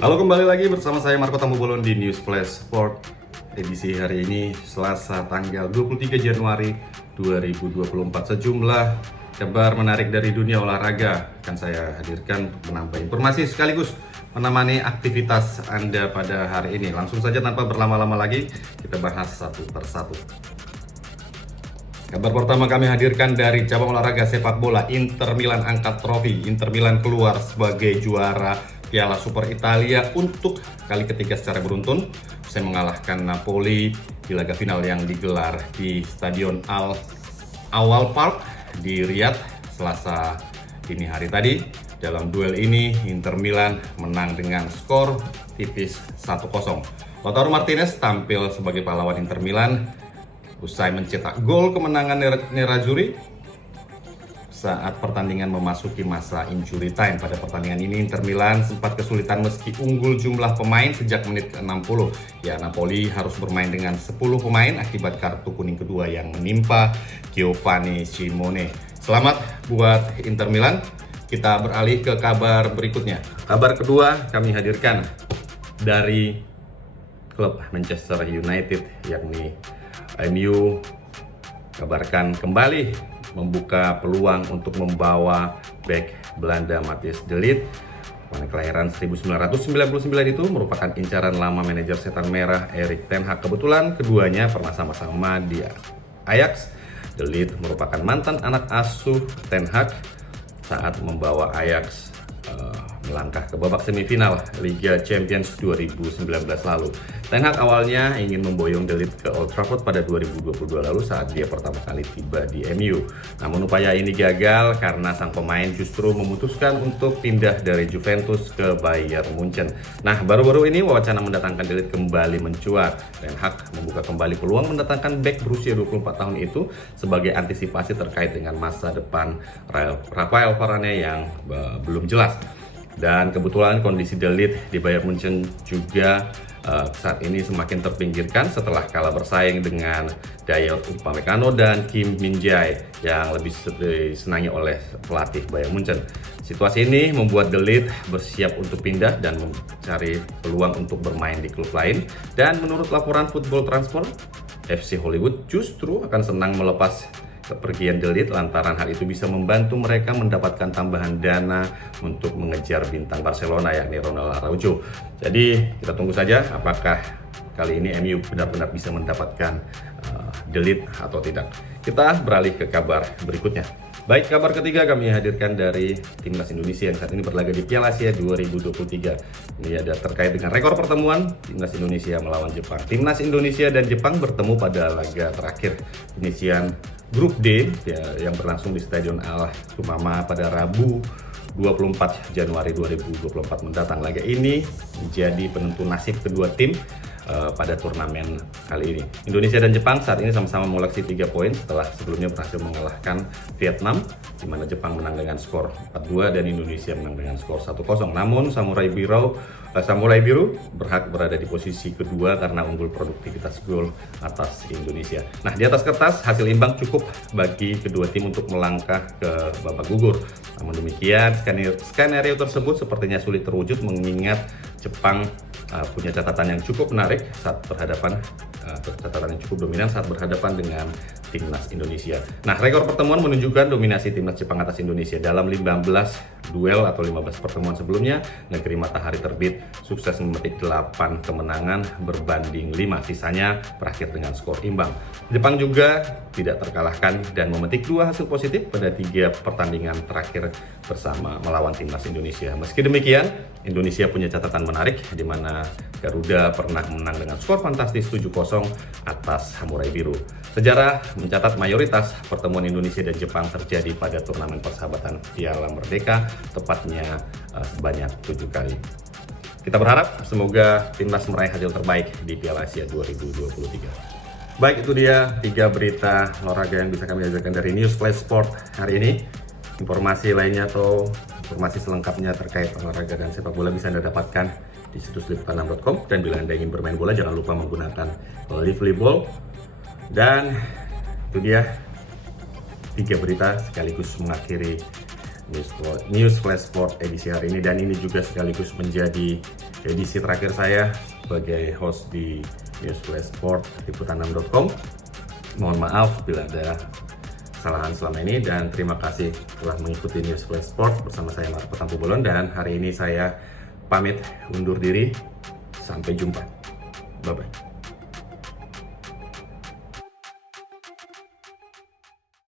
Halo, kembali lagi bersama saya Marco Tambubolon di News Flash Sport edisi hari ini Selasa tanggal 23 Januari 2024. Sejumlah kabar menarik dari dunia olahraga akan saya hadirkan untuk menambah informasi sekaligus menemani aktivitas Anda pada hari ini. Langsung saja tanpa berlama-lama lagi kita bahas satu persatu. Kabar pertama kami hadirkan dari cabang olahraga sepak bola. Inter Milan angkat trofi. Inter Milan keluar sebagai juara Piala Super Italia untuk kali ketiga secara beruntun. Usai mengalahkan Napoli di laga final yang digelar di Stadion Al Awal Park di Riyadh Selasa dini hari tadi. Dalam duel ini Inter Milan menang dengan skor tipis 1-0. Lautaro Martinez tampil sebagai pahlawan Inter Milan usai mencetak gol kemenangan Nerazzurri saat pertandingan memasuki masa injury time. Pada pertandingan ini Inter Milan sempat kesulitan meski unggul jumlah pemain sejak menit 60. Ya, Napoli harus bermain dengan 10 pemain akibat kartu kuning kedua yang menimpa Giovanni Simone. Selamat buat Inter Milan. Kita beralih ke kabar berikutnya. Kabar kedua kami hadirkan dari klub Manchester United, yakni MU kabarkan kembali membuka peluang untuk membawa bek Belanda Matthijs de Ligt. Kelahiran 1999 itu merupakan incaran lama manajer setan merah Erik ten Hag. Kebetulan keduanya pernah sama-sama di Ajax. De Ligt merupakan mantan anak asuh ten Hag saat membawa Ajax melangkah ke babak semifinal Liga Champions 2019 lalu. Ten Hag awalnya ingin memboyong De Ligt ke Old Trafford pada 2022 lalu saat dia pertama kali tiba di MU. Namun upaya ini gagal karena sang pemain justru memutuskan untuk pindah dari Juventus ke Bayern Munchen. Nah, baru-baru ini wacana mendatangkan De Ligt kembali mencuat. Ten Hag membuka kembali peluang mendatangkan bek berusia 24 tahun itu sebagai antisipasi terkait dengan masa depan Rafael Varane yang belum jelas. Dan kebetulan kondisi De Ligt di Bayern Munchen juga saat ini semakin terpinggirkan setelah kalah bersaing dengan Dayot Upamecano dan Kim Min-jae yang lebih disenangi oleh pelatih Bayern Munchen. Situasi ini membuat De Ligt bersiap untuk pindah dan mencari peluang untuk bermain di klub lain. Dan menurut laporan Football Transfer, FC Hollywood justru akan senang melepas kepergian De Ligt lantaran hal itu bisa membantu mereka mendapatkan tambahan dana untuk mengejar bintang Barcelona yakni Ronald Araujo. Jadi kita tunggu saja apakah kali ini MU benar-benar bisa mendapatkan De Ligt atau tidak. Kita beralih ke kabar berikutnya. Baik, kabar ketiga kami hadirkan dari Timnas Indonesia yang saat ini berlaga di Piala Asia 2023. Ini ada terkait dengan rekor pertemuan Timnas Indonesia melawan Jepang. Timnas Indonesia dan Jepang bertemu pada laga terakhir penyisian Grup D yang berlangsung di Stadion Al Sumama pada Rabu 24 Januari 2024 mendatang. Laga ini menjadi penentu nasib kedua tim pada turnamen kali ini. Indonesia dan Jepang saat ini sama-sama mengoleksi 3 poin setelah sebelumnya berhasil mengalahkan Vietnam, di mana Jepang menang dengan skor 4-2 dan Indonesia menang dengan skor 1-0. Namun Samurai Biru berhak berada di posisi kedua karena unggul produktivitas gol atas Indonesia. Nah, di atas kertas hasil imbang cukup bagi kedua tim untuk melangkah ke babak gugur. Namun demikian, skenario tersebut sepertinya sulit terwujud mengingat Jepang punya catatan yang cukup menarik saat berhadapan catatan yang cukup dominan saat berhadapan dengan Timnas Indonesia. Nah, rekor pertemuan menunjukkan dominasi Timnas Jepang atas Indonesia dalam 15 duel atau 15 pertemuan sebelumnya. Negeri Matahari Terbit sukses memetik 8 kemenangan berbanding 5, sisanya berakhir dengan skor imbang. Jepang juga tidak terkalahkan dan memetik 2 hasil positif pada 3 pertandingan terakhir bersama melawan Timnas Indonesia. Meski demikian, Indonesia punya catatan menarik di mana Garuda pernah menang dengan skor fantastis 7-0 atas Samurai Biru. Sejarah mencatat mayoritas pertemuan Indonesia dan Jepang terjadi pada turnamen persahabatan Piala Merdeka, tepatnya sebanyak 7 kali. Kita berharap semoga Timnas meraih hasil terbaik di Piala Asia 2023. Baik, itu dia 3 berita olahraga yang bisa kami hadirkan dari News Flash Sport hari ini. Informasi lainnya atau informasi selengkapnya terkait olahraga dan sepak bola bisa Anda dapatkan di situs liputan6.com. Dan bila Anda ingin bermain bola, jangan lupa menggunakan Lively Ball. Dan itu dia 3 berita sekaligus mengakhiri News Flash Sport edisi hari ini, dan ini juga sekaligus menjadi edisi terakhir saya sebagai host di Newsflash Sport liputan6.com. Mohon maaf bila ada kesalahan selama ini, dan terima kasih telah mengikuti Newsflash Sport bersama saya Marco Tampu-Bolon, dan hari ini saya pamit undur diri. Sampai jumpa. Bye-bye.